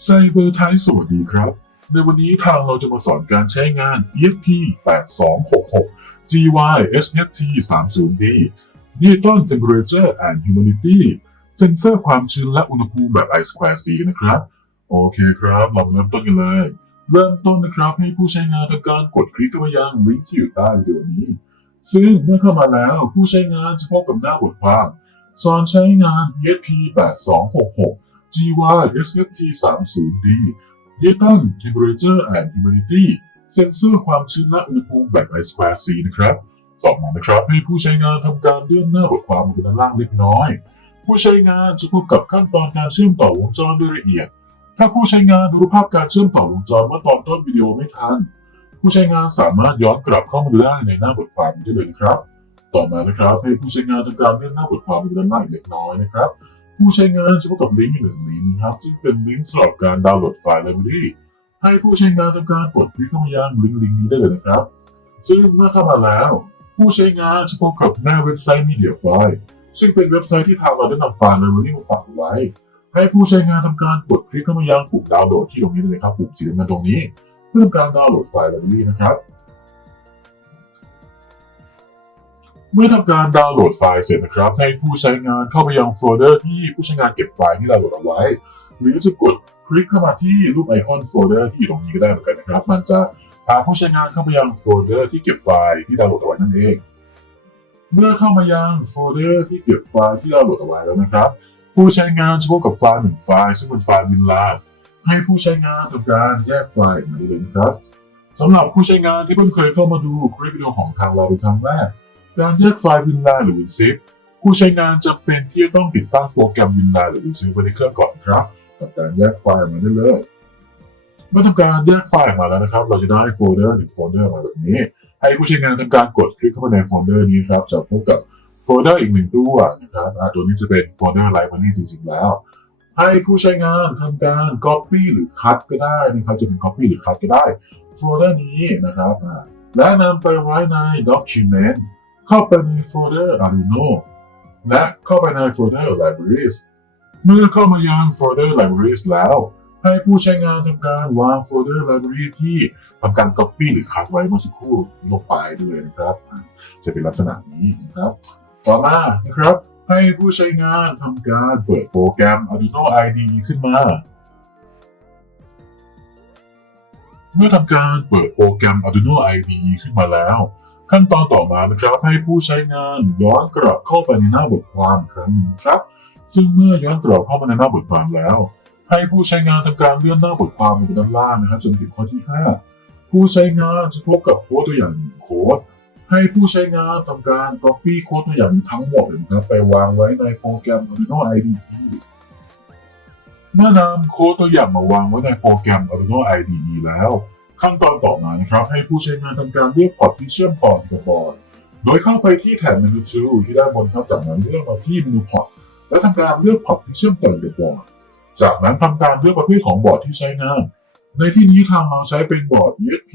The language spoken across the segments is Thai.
ไซเบอร์ไทยสวัสดีครับ ในวันนี้ทางเราจะมาสอนการใช้งาน ESP 8266 GY SHT 30D Digital Temperature and Humidity เซ็นเซอร์ความชื้นและอุณหภูมิแบบ I2C กันนะครับ โอเคครับเรามาเริ่มต้นกันเลย เริ่มต้นนะครับให้ผู้ใช้งานทำการกดคลิกเข้ามายังลิงก์ที่อยู่ใต้วิดีโอนี้ ซึ่งเมื่อเข้ามาแล้วผู้ใช้งานจะพบกับหน้าบทความสอนใช้งาน ESP 8266 GY SFT 30D Digital Temperature and Humidity เซ็นเซอร์ความชื้นและอุณหภูมิแบบ I2C นะครับต่อมานะครับให้ผู้ใช้งานทำการเลื่อนหน้าบทความลงไปด้านล่างเล็กน้อย ผู้ใช้งานจะพบกับขั้นตอนการเชื่อมต่อวงจรโดยละเอียด ถ้าผู้ใช้งานดูภาพการเชื่อมต่อวงจรเมื่อตอนต้นวิดีโอไม่ทัน ผู้ใช้งานสามารถย้อนกลับเข้ามาดูได้ในหน้าบทความได้เลยนะครับ ต่อมานะครับให้ผู้ใช้งานทำการเลื่อนหน้าบทความไปด้านล่างเล็กน้อยนะครับ ผู้ใช้งานจะพบกับลิงก์หนึ่งลิงก์นะครับซึ่งเป็นลิงก์สำหรับการดาวน์โหลดไฟล์ไลบรารีให้ผู้ใช้งานทำการกดคลิกเข้ามายังลิงก์ลิงก์นี้ได้เลยนะครับ ซึ่งเมื่อเข้ามาแล้ว ผู้ใช้งานจะพบกับหน้าเว็บไซต์ Media File ซึ่งเป็นเว็บไซต์ที่ทางเราได้นำไฟล์ไลบรารีมาฝากไว้ ให้ผู้ใช้งานทำการกดคลิกเข้ามายังปุ่มดาวน์โหลดที่ตรงนี้เลยนะครับปุ่มสีน้ำเงินตรงนี้ เพื่อทำการดาวน์โหลดไฟล์ไลบรารีนะครับ เมื่อทำการดาวน์โหลดไฟล์เสร็จนะครับ ให้ผู้ใช้งานเข้าไปยังโฟลเดอร์ที่ผู้ใช้งานเก็บไฟล์ที่ดาวน์โหลดเอาไว้ หรือจะกดคลิกเข้ามาที่รูปไอคอนโฟลเดอร์ที่อยู่ตรงนี้ก็ได้เหมือนกันนะครับ มันจะพาผู้ใช้งานเข้าไปยังโฟลเดอร์ที่เก็บไฟล์ที่ดาวน์โหลดเอาไว้นั่นเอง เมื่อเข้ามายังโฟลเดอร์ที่เก็บไฟล์ที่ดาวน์โหลดเอาไว้แล้วนะครับ ผู้ใช้งานจะพบกับไฟล์หนึ่งไฟล์ซึ่งเป็นไฟล์บินลาให้ผู้ใช้งานทำการแยกไฟล์ออกมาได้เลยนะครับสำหรับผู้ใช้งานที่เพิ่งเคยเข้ามาดูคลิปวิดีโอของทางเราเป็นครั้งแรก การแยกไฟล์วินไลน์หรือวินซิปผู้ใช้งานจำเป็นที่จะต้องติดตั้งโปรแกรมวินไลน์หรือวินซิปไว้ในเครื่องก่อนครับทำการแยกไฟล์ออกมาได้เลยเมื่อทำการแยกไฟล์ออกมาแล้วนะครับ เราจะได้โฟลเดอร์หนึ่งโฟลเดอร์มาแบบนี้ ให้ผู้ใช้งานทำการกดคลิกเข้ามาในโฟลเดอร์นี้ครับจะพบกับโฟลเดอร์อีกหนึ่งตัวนะครับอ่าตัวนี้จะเป็นโฟลเดอร์ไลบรารีจริงๆแล้ว ให้ผู้ใช้งานทำการ Copy หรือ Cut ก็ได้นะครับจะเป็น Copy หรือ Cut ก็ได้โฟลเดอร์นี้นะครับอ่าและนำไปไว้ใน Document เข้าไปในโฟลเดอร์ Arduino และเข้าไปในโฟลเดอร์ Libraries เมื่อเข้ามายังโฟลเดอร์ Libraries แล้ว ให้ผู้ใช้งานทำการวางโฟลเดอร์ Library ที่ทำการ Copy หรือ Cut ไว้เมื่อสักครู่ลงไปด้วยนะครับ จะเป็นลักษณะนี้นะครับ ต่อมานะครับให้ผู้ใช้งานทำการเปิดโปรแกรม Arduino IDE ขึ้นมา เมื่อทำการเปิดโปรแกรม Arduino IDE ขึ้นมาแล้ว ขั้นตอนต่อมานะครับให้ผู้ใช้งานย้อนกลับเข้าไปในหน้าบทความครั้งหนึ่งครับ ซึ่งเมื่อย้อนกลับเข้ามาในหน้าบทความแล้ว ให้ผู้ใช้งานทำการเลื่อนหน้าบทความลงไปด้านล่างนะครับจนถึงข้อที่ 5 ผู้ใช้งานจะพบกับโค้ดตัวอย่างหนึ่งโค้ดให้ผู้ใช้งานทำการ copy โค้ดตัวอย่างทั้งหมดนะครับไปวางไว้ในโปรแกรม Arduino IDE เมื่อนำโค้ดตัวอย่างมาวางไว้ในโปรแกรม Arduino IDE แล้ว ขั้นตอนต่อมานะครับให้ผู้ใช้งานทำการเลือกพอร์ตที่เชื่อมต่อกับบอร์ดโดยเข้าไปที่แถบเมนู Tool ที่ด้านบนครับจากนั้นเลือกมาที่เมนูพอร์ตและทำการเลือกพอร์ตที่เชื่อมต่อกับบอร์ดจากนั้นทำการเลือกประเภทของบอร์ดที่ใช้งาน ในที่นี้ทางเราใช้เป็นบอร์ด ESP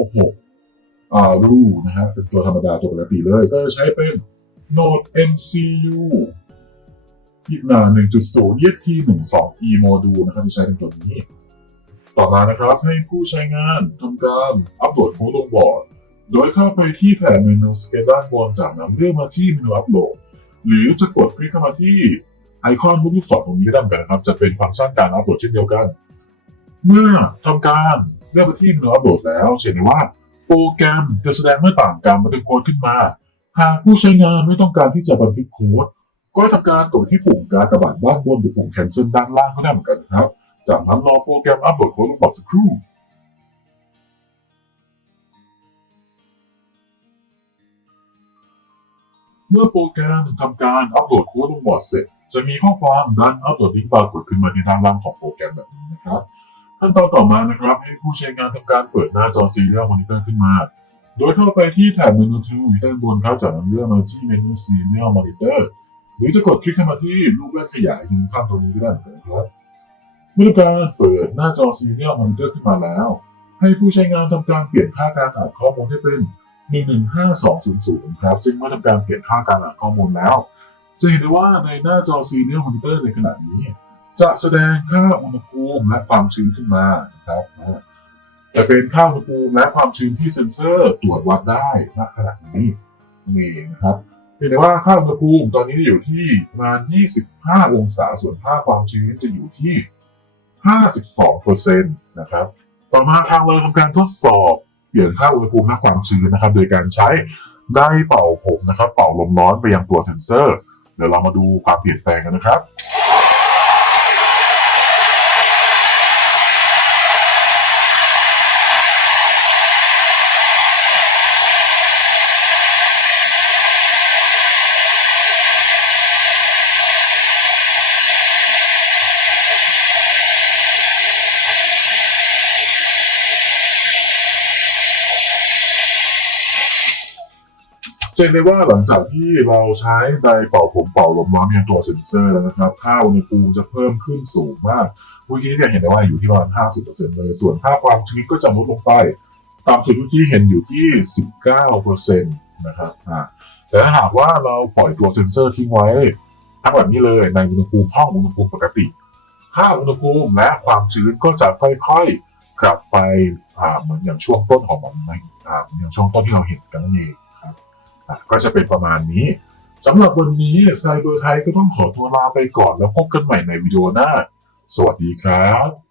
8266อารูนะฮะเป็นตัวธรรมดาตัวปกติเลย ก็จะใช้เป็น Node MCU อีกหน้า1.0 ESP 12 E โมดูลนะครับที่ใช้เป็นตัวนี้ ต่อมานะครับให้ผู้ใช้งานทำการอัปโหลดโค้ดลงบอร์ด โดยเข้าไปที่แผนเมนูสเกลด้านบนจากนั้นเลื่อกมาที่เมนูอัปโหลด หรือจะกดคลิกเข้ามาที่ไอคอนรูปลูกศรตรงนี้ก็ได้เหมือนกันนะครับ จะเป็นฟังก์ชันการอัปโหลดเช่นเดียวกัน เมื่อทำการเลื่อกไปที่เมนูอัปโหลดแล้วเห็นได้ว่าโปรแกรมจะแสดงเมื่อต่างการบันทึกโค้ดขึ้นมา หากผู้ใช้งานไม่ต้องการที่จะบันทึกโค้ดก็ทำการกดที่ปุ่มการกระบาดด้านบนหรือปุ่ม cancel ด้านล่างก็ได้เหมือนกันนะครับ จากนั้นรอโปรแกรมอัปโหลดโค้ดลงบอร์ดสักครู่เมื่อโปรแกรมทำการอัปโหลดโค้ดลงบอร์ดเสร็จ จะมีข้อความดันอัปโหลดลิงก์ปรากฏขึ้นมาที่ด้านล่างของโปรแกรมแบบนี้นะครับขั้นตอนต่อมานะครับ ให้ผู้ใช้งานทำการเปิดหน้าจอ Serial Monitor ขึ้นมา โดยเข้าไปที่แถบเมนู Tool อยู่ด้านบนครับจากนั้นเลือกมาที่เมนู Serial Monitor หรือจะกดคลิกเข้ามาที่รูปแรกขยายยืนข้างตรงนี้ก็ได้เหมือนกันครับ เมื่อการเปิดหน้าจอ Serial Monitor ขึ้นมาแล้ว ให้ผู้ใช้งานทำการเปลี่ยนค่าการอ่านข้อมูลให้เป็น15200 ครับ ซึ่งเมื่อทำการเปลี่ยนค่าการอ่านข้อมูลแล้ว จะเห็นได้ว่าในหน้าจอ Serial Monitor ในขณะนี้ จะแสดงค่าอุณหภูมิและความชื้นขึ้นมานะครับอ่าจะเป็นค่าอุณหภูมิและความชื้นที่เซ็นเซอร์ตรวจวัดได้ณขณะนี้นี่นะครับเห็นได้ว่าค่าอุณหภูมิตอนนี้อยู่ที่ประมาณ 25 องศาส่วนค่าความชื้นจะอยู่ที่ 52%นะครับ ต่อมาทางเราทำการทดสอบเปลี่ยนค่าอุณหภูมิและความชื้นนะครับ โดยการใช้ได้เป่าผมนะครับ เป่าลมร้อนไปยังตัวเซนเซอร์ เดี๋ยวเรามาดูความเปลี่ยนแปลงกันนะครับ เห็นได้ว่าหลังจากที่เราใช้ไดเป่าผมเป่าลมร้อนยังตัวเซ็นเซอร์แล้วนะครับ ค่าอุณหภูมิจะเพิ่มขึ้นสูงมากเมื่อกี้เนี่ยเห็นได้ว่าอยู่ที่ประมาณ 50%เลย ส่วนค่าความชื้นก็จะลดลงไป ตามสุดเมื่เห็นอยู่ที่ 19%นะครับอ่าแต่ถ้าหากว่าเราปล่อยตัวเซ็นเซอร์ทิ้งไว้ทั้งแบบนี้เลยในอุณหภูมิห้องอุณหภูมิปกติ ค่าอุณหภูมิและความชื้นก็จะค่อยๆกลับไปเหมือนอย่างช่วงต้นของมันอ่าเหมือนอย่างช่วงต้นที่เราเห็นกันนั่นเอง ก็จะเป็นประมาณนี้สำหรับวันนี้ไซเบอร์ไทยก็ต้องขอตัวลาไปก่อนแล้วพบกันใหม่ในวิดีโอหน้า สวัสดีครับ